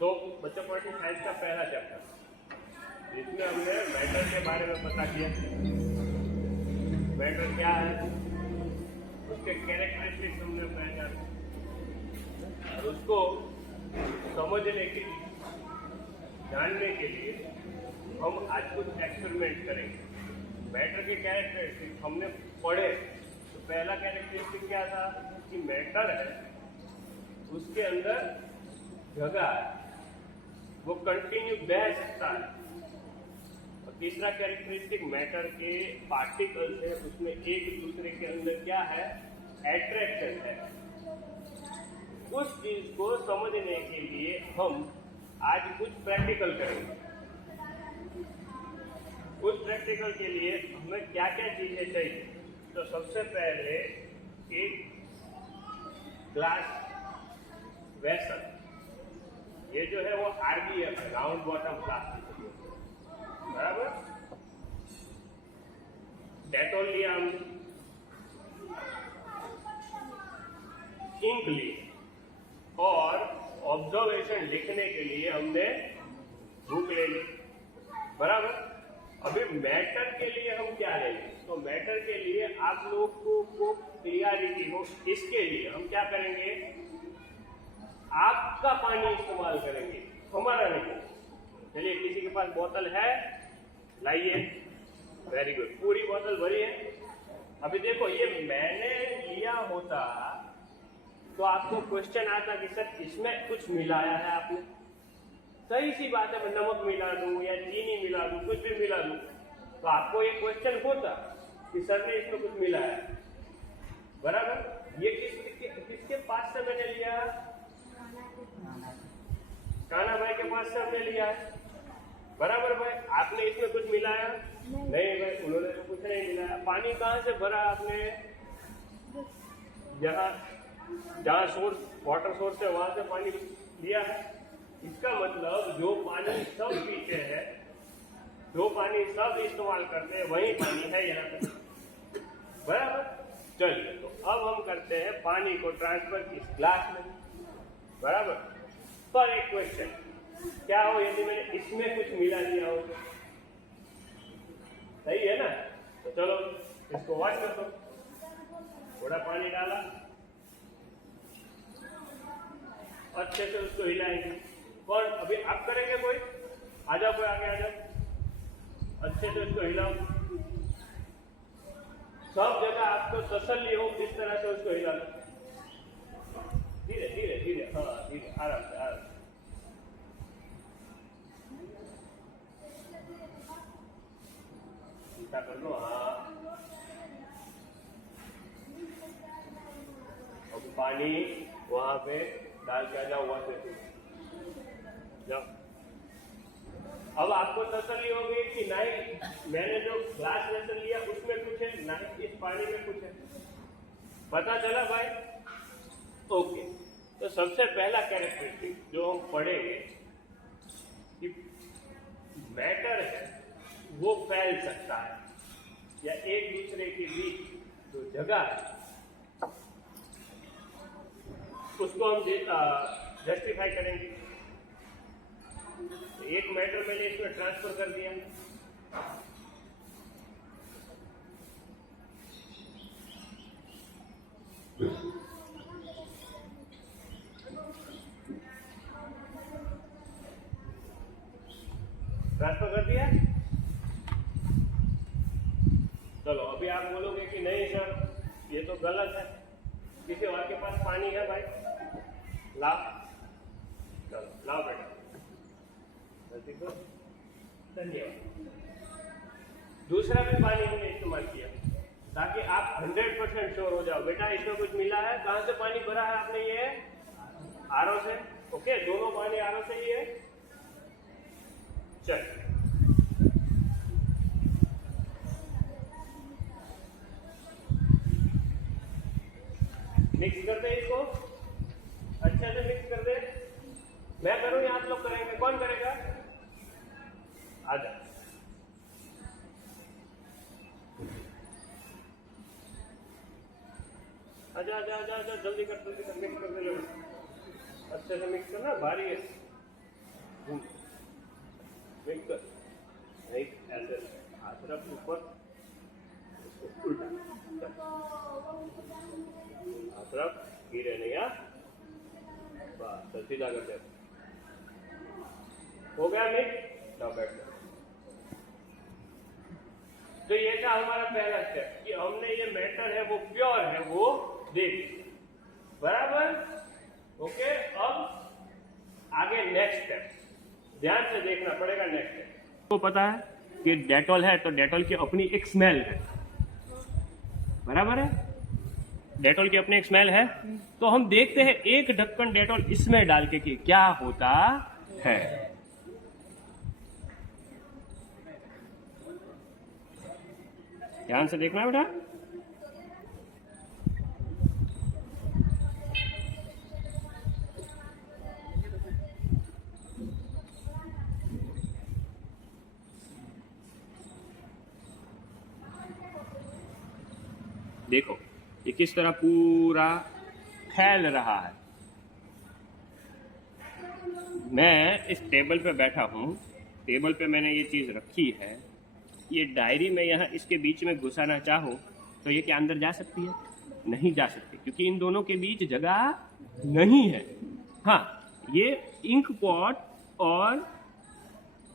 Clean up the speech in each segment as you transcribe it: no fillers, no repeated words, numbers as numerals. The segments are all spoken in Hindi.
तो बच्चों पॉलिटिकल साइंस का पहला चैप्टर, जिसमें हमने मैटर के बारे में पता किया। मैटर क्या है, उसके कैरेक्टरिस्टिक्स हमने पहचाना और उसको समझने के लिए, जानने के लिए हम आज कुछ एक्सपेरिमेंट करेंगे। मैटर के कैरेक्टरिस्टिक्स हमने पढ़े। तो पहला कैरेक्टरिस्टिक क्या था कि मैटर है, उसके अंदर जगह है, वो कंटिन्यू बह सकता है। और तीसरा कैरेक्टरिस्टिक मैटर के पार्टिकल्स है, उसमें एक दूसरे के अंदर क्या है, एट्रैक्शन है। उस चीज को समझने के लिए हम आज कुछ प्रैक्टिकल करेंगे। उस प्रैक्टिकल के लिए हमें क्या क्या चीजें चाहिए। तो सबसे पहले एक ग्लास वेसल, ये जो है वो RBF है, राउंड बॉटम प्लास्टिक, बराबर। डेटॉल लिया हमने, इंक ली और ऑब्जर्वेशन लिखने के लिए हमने बुक ले ली, बराबर। अभी मैटर के लिए हम क्या लेंगे, तो मैटर के लिए आप लोगों को क्लियरिटी हो, इसके लिए हम क्या करेंगे, आपका पानी इस्तेमाल करेंगे, हमारा नहीं। चलिए, किसी के पास बोतल है, लाइए। वेरी गुड, पूरी बोतल भरी है। अभी देखो, ये मैंने लिया होता तो आपको क्वेश्चन आता कि सर इसमें कुछ मिलाया है आपने। सही सी बात है, मैं नमक मिला दूं या चीनी मिला दूं, कुछ भी मिला दूं, तो आपको ये क्वेश्चन होता कि सर ने इसमें कुछ मिलाया है, बराबर। ये किसके पास से मैंने लिया, कान्हा भाई के पास से हमने लिया है, बराबर। भाई आपने इसमें कुछ मिलाया नहीं भाई, उन्होंने तो कुछ नहीं मिलाया। पानी कहाँ से भरा आपने, जहाँ सोर्स, वाटर सोर्स है, वहां से पानी लिया है। इसका मतलब जो पानी सब पीते हैं, जो पानी सब इस्तेमाल करते हैं, वही पानी है यहाँ पे, बराबर। चलिए, तो अब हम करते हैं पानी को ट्रांसफर इस ग्लास में, बराबर। पर एक क्वेश्चन, क्या हो यदि मैंने इसमें कुछ मिला दिया हो, सही है ना। तो चलो इसको वॉश कर दो, थोड़ा पानी डाला, अच्छे से उसको हिलाएंगे। कौन, अभी आप करेंगे कोई, आ जाओ, कोई आगे आ जाओ, अच्छे से उसको हिलाओ, सब जगह आपको तसल्ली हो, इस तरह से उसको हिला लो, धीरे धीरे धीरे, हाँ धीरे, आराम से आराम से। ऐसा कर लो, हाँ। अब पानी वहां पे डाल के आ जाओ, वहां से जाओ। अब आपको तसल्ली होगी कि नहीं, मैंने जो ग्लास वेसल लिया उसमें कुछ है, नहीं इस पानी में कुछ है, पता चला भाई। ओके, तो सबसे पहला कैरेक्टरिस्टिक जो हम पढ़ेंगे कि मैटर है वो फैल सकता है, या एक दूसरे के बीच जो जगह है उसको हम जस्टिफाई करेंगे। एक मैटर मैंने इसमें ट्रांसफर कर दिया, ट्रांसफर कर दिया। चलो, अभी आप बोलोगे कि नहीं सर ये तो गलत है, किसी और के पास पानी है भाई, लाओ, चलो लाओ बेटा, धन्यवाद। दूसरा भी पानी हमने इस्तेमाल किया ताकि आप 100% श्योर हो जाओ, बेटा इसमें कुछ मिला है। कहां से पानी भरा है आपने, ये आरओ से, ओके, दोनों पानी आरओ से ही है। चल, मिक्स कर दे इसको, अच्छे से मिक्स कर दे। मैं करूं या आप लोग करेंगे, कौन करेगा, आजा। आजा आजा आजा आजा, जल्दी कर, मिक्स कर दे, अच्छे से मिक्स करना, भारी है। मिक्स कर, नहीं ऐसे हाथ रख ऊपर, उसको उल्टा हाथ रख, गिरे नहीं। हाँ बस, तो सीधा कर दे। हो गया मिक्स, now बैठ जाओ। तो ये था हमारा पहला स्टेप कि हमने ये मैटर है वो प्योर है वो देख, बराबर। ओके, अब आगे नेक्स्ट स्टेप ध्यान से देखना पड़ेगा। नेक्स्ट स्टेप को पता है कि डेटॉल है तो डेटॉल की अपनी एक स्मेल है, बराबर है। डेटॉल की अपनी एक स्मेल है, तो हम देखते हैं एक ढक्कन डेटॉल इसमें डाल के कि क्या होता है। ध्यान से देखना बेटा। देखो ये किस तरह पूरा फैल रहा है। मैं इस टेबल पे बैठा हूँ, टेबल पे मैंने ये चीज़ रखी है, ये डायरी में यहाँ इसके बीच में घुसाना चाहूँ तो ये क्या अंदर जा सकती है? नहीं जा सकती, क्योंकि इन दोनों के बीच जगह नहीं है। हाँ, ये इंक पॉट और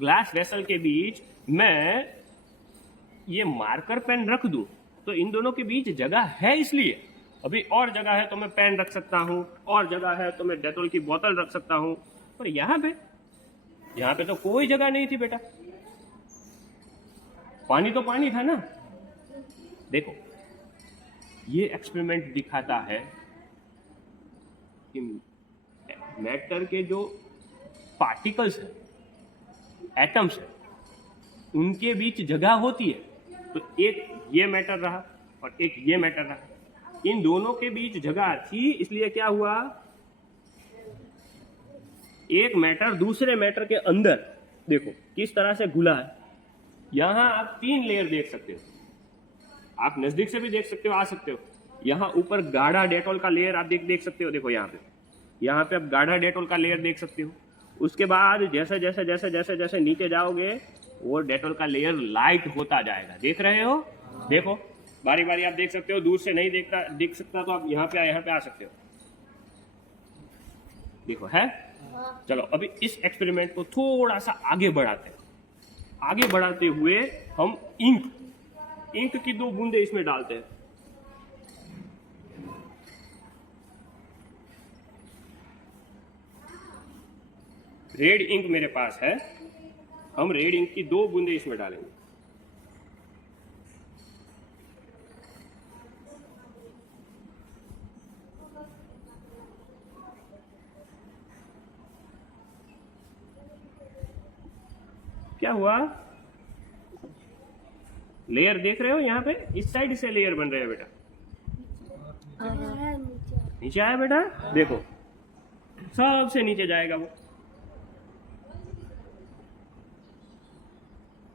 ग्लास वेसल के बीच मैं ये मार्कर पेन रख दूँ तो इन दोनों के बीच जगह है, इसलिए अभी और जगह है तो मैं पेन रख सकता हूँ, और जगह है तो मैं डेटॉल की बोतल रख सकता हूँ। पर यहाँ पे तो कोई जगह नहीं थी बेटा, पानी तो पानी था ना। देखो ये एक्सपेरिमेंट दिखाता है कि मैटर के जो पार्टिकल्स हैं, एटम्स हैं, उनके बीच जगह होती है। तो एक ये मैटर रहा और एक ये मैटर रहा, इन दोनों के बीच जगह थी, इसलिए क्या हुआ, एक मैटर दूसरे मैटर के अंदर देखो किस तरह से घुला है। यहां आप 3 लेयर देख सकते हो, आप नजदीक से भी देख सकते हो, आ सकते हो। यहाँ ऊपर गाढ़ा डेटॉल का लेयर आप देख सकते हो। देखो यहाँ पे आप गाढ़ा डेटॉल का लेयर देख सकते हो। उसके बाद जैसे जैसे जैसे जैसे जैसे नीचे जाओगे वो डेटॉल का लेयर लाइट होता जाएगा। देख रहे हो? देखो बारी बारी आप देख सकते हो, दूर से नहीं दिख सकता तो आप यहाँ पे आ सकते हो। देखो है। चलो अभी इस एक्सपेरिमेंट को थोड़ा सा आगे बढ़ाते हैं। आगे बढ़ाते हुए हम इंक की 2 बूंदे इसमें डालते हैं। रेड इंक मेरे पास है, हम रेड इंक की 2 बूंदे इसमें डालेंगे। क्या हुआ? लेयर देख रहे हो? यहाँ पे इस साइड से लेयर बन रहे हैं बेटा। नीचे आया बेटा, देखो सबसे नीचे जाएगा वो।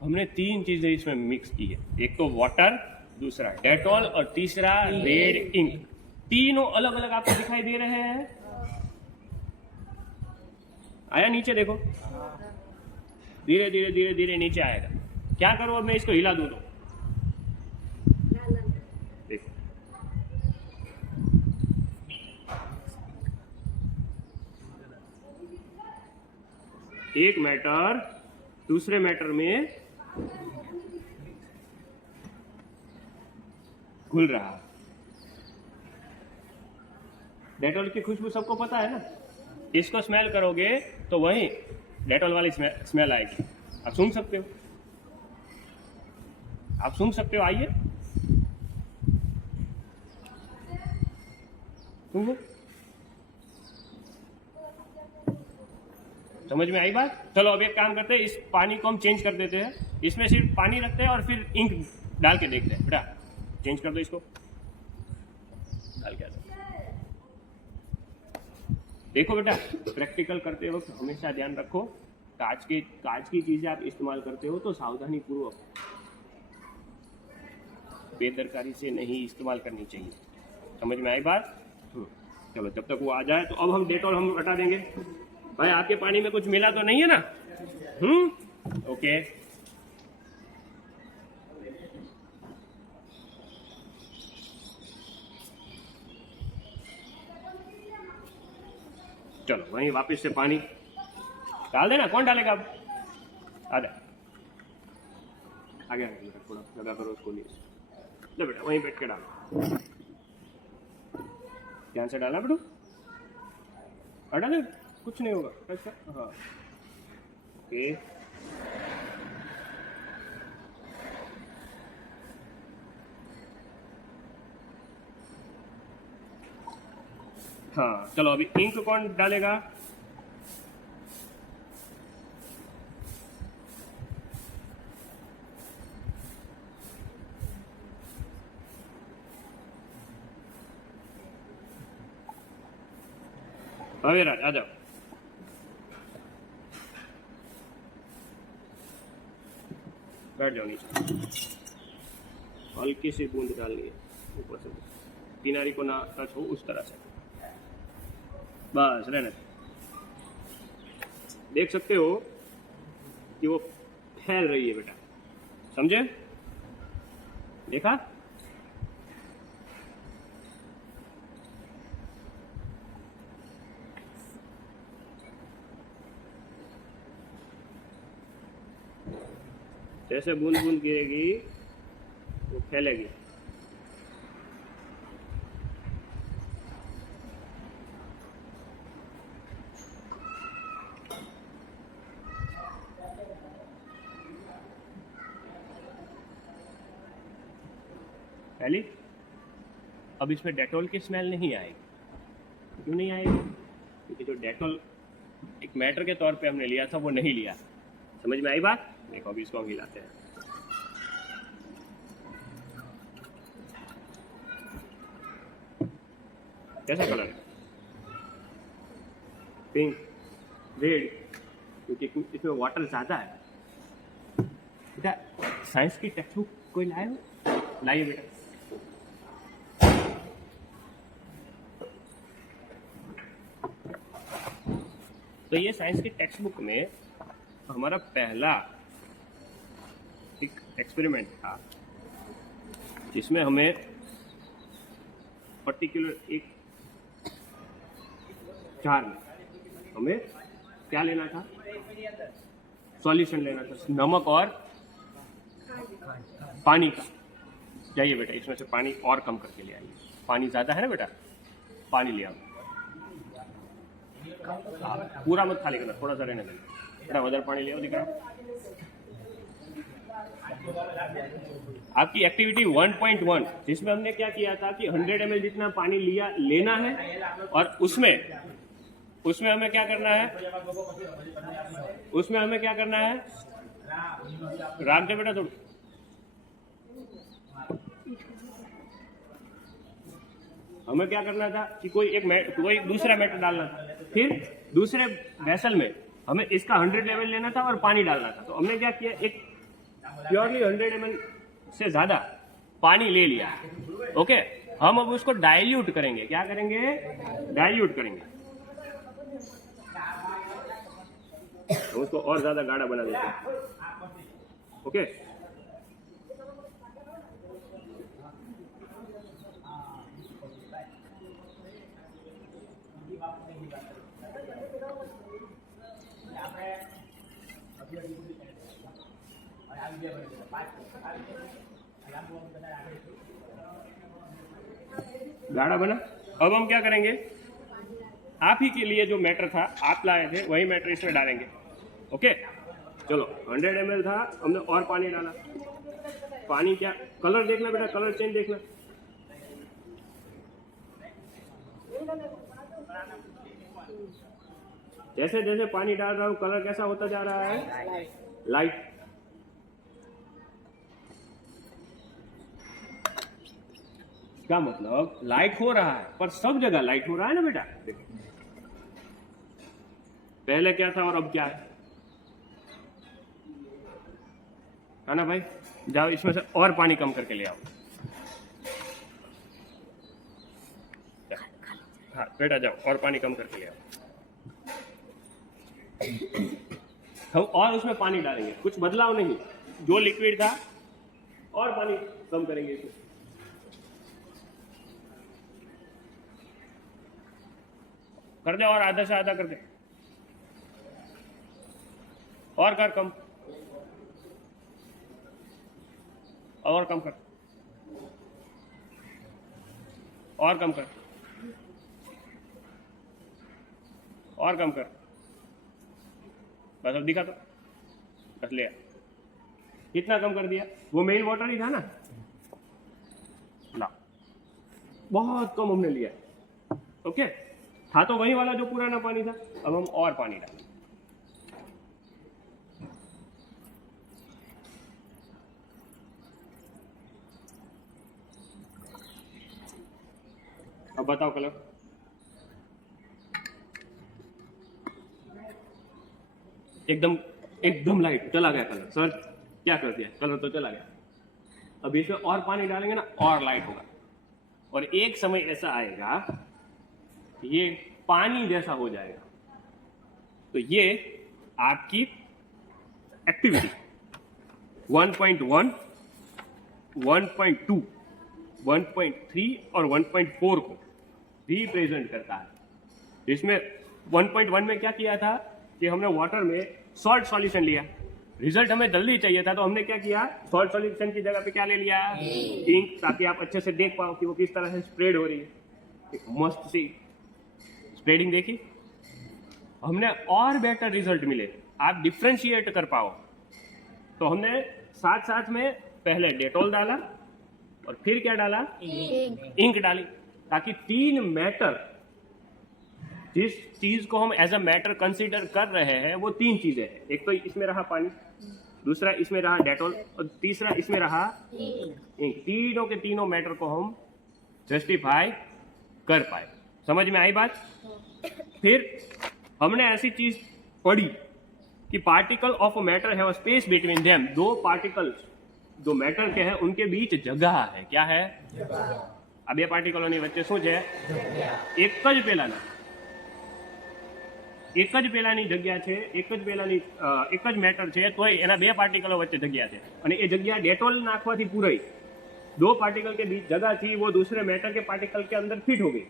हमने 3 चीजें इसमें मिक्स की है, एक तो वाटर, दूसरा डेटॉल और तीसरा रेड इंक। तीनों अलग अलग आपको दिखाई दे रहे हैं। आया नीचे? देखो धीरे धीरे धीरे धीरे नीचे आएगा। क्या करूं अब मैं इसको हिला दूं तो देखो एक मैटर दूसरे मैटर में घुल रहा है। डेटॉल की खुशबू सबको पता है ना, इसको स्मेल करोगे तो वही डेटॉल वाली स्मेल आएगी। आप सूंघ सकते हो, आइए सूंघो। समझ में आई बात? चलो अब एक काम करते हैं, इस पानी को हम चेंज कर देते हैं। इसमें सिर्फ पानी रखते हैं और फिर इंक डाल के देखते हैं। बेटा चेंज कर दो इसको, डाल के आ जाओ। देखो बेटा, प्रैक्टिकल करते वक्त हमेशा ध्यान रखो, कांच की चीजें आप इस्तेमाल करते हो तो सावधानी पूर्वक, बेदरकारी से नहीं इस्तेमाल करनी चाहिए। समझ में आई बात? चलो जब तक वो आ जाए तो अब हम डेटॉल हम हटा देंगे। भाई आपके पानी में कुछ मिला तो नहीं है ना? ओके। चलो वहीं वापस से पानी डाल देना। कौन डालेगा अब? आ जाए आगे आगे बेटा, थोड़ा लगा करो उसको। नहीं ले बेटा, वहीं बैठ के डालो, ध्यान से डाला बेटू। हटा दे, कुछ नहीं होगा। अच्छा हाँ ओके। हाँ चलो, अभी इंक कौन डालेगा? अविराज आ जाओ। बैठ जाओ नीचे। हल्की सी बूंद डालनी है ऊपर से, किनारी को ना टच हो उस तरह से, बस रहने। देख सकते हो कि वो फैल रही है बेटा, समझे? देखा? जैसे बूंद बूंद गिरेगी वो फैलेगी। पहली अब इसमें डेटॉल की स्मेल नहीं आएगी। क्यों नहीं आएगी? क्योंकि जो डेटॉल एक मैटर के तौर पे हमने लिया था वो नहीं लिया। समझ में आई बात? देखो अभी इसको हम हिलाते हैं। कैसा कलर है? पिंक, रेड, क्योंकि इसमें वाटर ज्यादा है। बेटा साइंस की टेक्स्ट बुक कोई लाए हो? लाइए बेटा। तो ये साइंस की टेक्स्ट बुक में हमारा पहला एक एक्सपेरिमेंट था जिसमें हमें पर्टिकुलर एक जार में हमें क्या लेना था? सॉल्यूशन लेना था, नमक और पानी का। जाइए बेटा, इसमें से पानी और कम करके ले आइए। पानी ज्यादा है ना बेटा, पानी ले आओ। पूरा मत खाली करना, थोड़ा सा रहने देना बेटा। उधर पानी ले आओ, दिख रहा। आपकी एक्टिविटी 1.1 जिसमें हमने क्या किया था कि 100 ml जितना पानी लेना है और उसमें हमें क्या करना है? उसमें हमें क्या करना है? राम दे बेटा थोड़ा। हमें क्या करना था कि कोई दूसरा मैटर डालना था। फिर दूसरे वेसल में हमें इसका 100 ml लेना था और पानी डालना था। तो हमने क्या किया, एक प्योरली 100 ml से ज्यादा पानी ले लिया। ओके, हम अब उसको डाइल्यूट करेंगे। क्या करेंगे? डाइल्यूट करेंगे। तो उसको और ज्यादा गाढ़ा बना देते हैं। ओके, गाढ़ा बना। अब हम क्या करेंगे? आप ही के लिए जो मैटर था आप लाए थे वही मैटर इसमें डालेंगे। ओके चलो, 100 ml था, हमने और पानी डाला। पानी क्या कलर देखना बेटा, कलर चेंज देखना। जैसे जैसे पानी डाल रहा हूं कलर कैसा होता जा रहा है? लाइट। क्या मतलब? लाइट हो रहा है, पर सब जगह लाइट हो रहा है ना बेटा। पहले क्या था और अब क्या है ना भाई? जाओ इसमें से और पानी कम करके ले आओ। हाँ बेटा जाओ और पानी कम करके ले आओ। हम और उसमें पानी डालेंगे, कुछ बदलाव नहीं, जो लिक्विड था और पानी कम करेंगे इसमें। कर दे और आधा से आधा कर दे, और कर कम, और कम कर, और कम कर, और कम कर, बस अब दिखा तो, बस ले आ। कितना कम कर दिया? वो मेन वाटर ही था ना, ला, बहुत कम हमने लिया। ओके, था तो वही वाला जो पुराना पानी था, अब हम और पानी डालें। अब बताओ कलर, एकदम एकदम लाइट चला गया कलर। सर क्या कर दिया? कलर तो चला गया। अब इसमें और पानी डालेंगे ना, और लाइट होगा, और एक समय ऐसा आएगा ये पानी जैसा हो जाएगा। तो ये आपकी एक्टिविटी 1.1, 1.2, 1.3 और 1.4 को रिप्रेजेंट करता है। इसमें 1.1 में क्या किया था कि हमने वाटर में सॉल्ट सॉल्यूशन लिया, रिजल्ट हमें जल्दी चाहिए था, तो हमने क्या किया, सॉल्ट सॉल्यूशन की जगह पे क्या ले लिया, इंक, ताकि आप अच्छे से देख पाओ कि वो किस तरह से स्प्रेड हो रही है। एक मस्त सी स्प्रेडिंग देखी, हमने और बेटर रिजल्ट मिले, आप डिफ्रेंशिएट कर पाओ। तो हमने साथ साथ में पहले डेटॉल डाला और फिर क्या डाला, इंक डाली, ताकि तीन मैटर, जिस चीज को हम एज अ मैटर कंसीडर कर रहे हैं वो तीन चीजें हैं। एक तो इसमें रहा पानी, दूसरा इसमें रहा डेटॉल, और तीसरा इसमें रहा इंक। तीनों के तीनों मैटर को हम जस्टिफाई कर पाए। समझ में आई बात? फिर हमने ऐसी चीज पढ़ी कि पार्टिकल ऑफ अ मैटर है स्पेस बिटवीन देम। दो पार्टिकल्स जो मैटर के हैं उनके बीच जगह है। क्या है? अब ये पार्टिकलों वच्चे શું છે? એક જ પેલાના, એક જ પેલાની જગ્યા છે, એક જ મેટર છે, તોય એના બે પાર્ટિકલો વચ્ચે જગ્યા છે, અને એ જગ્યા डेटॉल નાખવાથી પૂરાઈ। दो पार्टिकल के बीच जगह थी, वो दूसरे मैटर के पार्टिकल के अंदर फिट हो गई।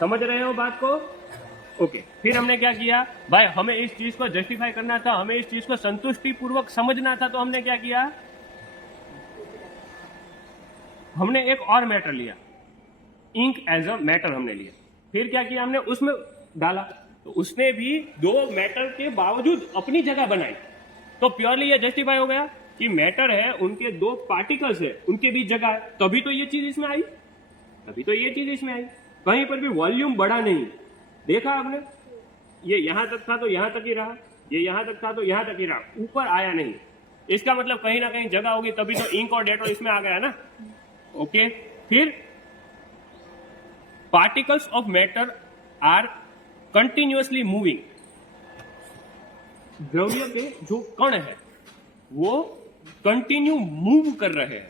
समझ रहे हो बात को? ओके। फिर हमने क्या किया भाई, हमें इस चीज को जस्टिफाई करना था, हमें इस चीज को संतुष्टि पूर्वक समझना था, तो हमने क्या किया, हमने एक और मैटर लिया, इंक एज अ मैटर हमने लिया। फिर क्या किया हमने, उसमें डाला, तो उसने भी दो मैटर के बावजूद अपनी जगह बनाई। तो प्योरली ये जस्टिफाई हो गया कि मैटर है, उनके दो पार्टिकल्स है, उनके बीच जगह है, तभी तो ये चीज इसमें आई, तभी तो ये चीज इसमें आई। कहीं पर भी वॉल्यूम बढ़ा नहीं। देखा आपने, ये यहां तक था तो यहां तक ही रहा, ये यहां तक था तो यहां तक ही रहा, ऊपर आया नहीं। इसका मतलब कहीं ना कहीं जगह होगी, तभी तो इंक और डेटॉल इसमें आ गया ना। ओके। फिर particles of matter are continuously moving. द्रव्य के जो कण है वो कंटिन्यू मूव कर रहे हैं,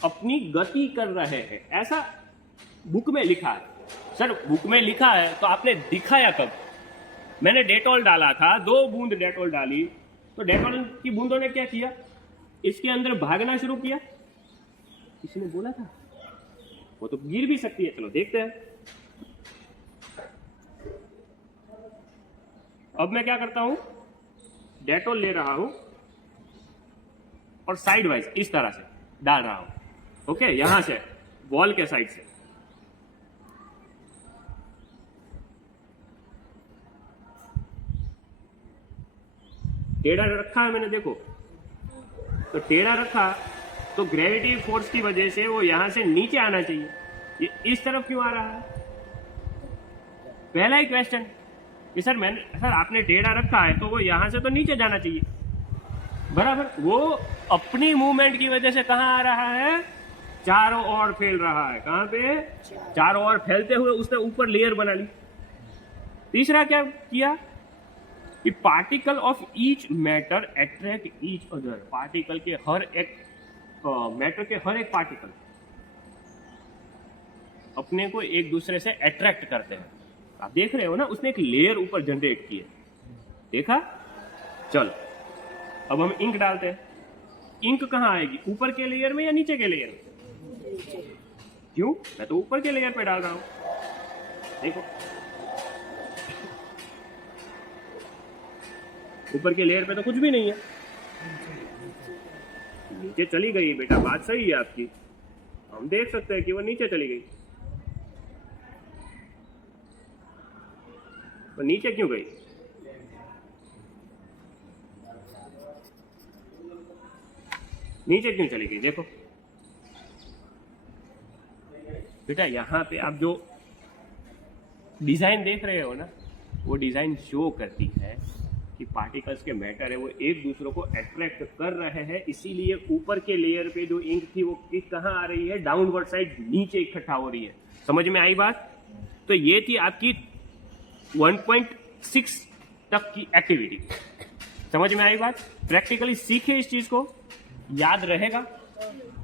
अपनी गति कर रहे हैं, ऐसा बुक में लिखा है। सर बुक में लिखा है तो आपने दिखाया कब? मैंने डेटॉल डाला था, 2 बूंद डेटॉल डाली, तो डेटॉल की बूंदों ने क्या किया, इसके अंदर भागना शुरू किया। किसी ने बोला था वो तो गिर भी सकती है, चलो देखते हैं। अब मैं क्या करता हूं, डेटॉल ले रहा हूं और साइड वाइज इस तरह से डाल रहा हूं। ओके, यहां से वॉल के साइड से। टेढ़ा रखा है मैंने, देखो तो टेढ़ा रखा तो ग्रेविटी फोर्स की वजह से वो यहां से नीचे आना चाहिए, ये इस तरफ क्यों आ रहा है? पहला ही क्वेश्चन कि सर आपने टेढ़ा रखा है तो वो यहां से तो नीचे जाना चाहिए, बराबर। वो अपनी मूवमेंट की वजह से कहां आ रहा है, चारों ओर फैल रहा है। कहां पे? चारों ओर फैलते हुए उसने ऊपर लेयर बना ली। तीसरा क्या किया कि particle of each matter attract each other. Particle के हर एक मैटर के हर एक पार्टिकल अपने को एक दूसरे से अट्रैक्ट करते हैं। आप देख रहे हो ना, उसने एक लेयर ऊपर जनरेट की है। देखा? चलो अब हम इंक डालते हैं। इंक कहाँ आएगी, ऊपर के लेयर में या नीचे के लेयर में? क्यों? मैं तो ऊपर के लेयर पे डाल रहा हूं। देखो ऊपर के लेयर पे तो कुछ भी नहीं है, नीचे चली गई बेटा, बात सही है आपकी, हम देख सकते हैं कि वो नीचे चली गई। तो नीचे क्यों गई? नीचे क्यों चली गई? देखो बेटा, यहां पे आप जो डिजाइन देख रहे हो ना, वो डिजाइन शो करती है कि पार्टिकल्स के मैटर है वो एक दूसरे को अट्रैक्ट कर रहे हैं, इसीलिए ऊपर के लेयर पे जो इंक थी वो कहाँ आ रही है, डाउनवर्ड साइड नीचे इकट्ठा हो रही है। समझ में आई बात? तो ये थी आपकी 1.6 तक की एक्टिविटी। समझ में आई बात? प्रैक्टिकली सीखे इस चीज को, याद रहेगा।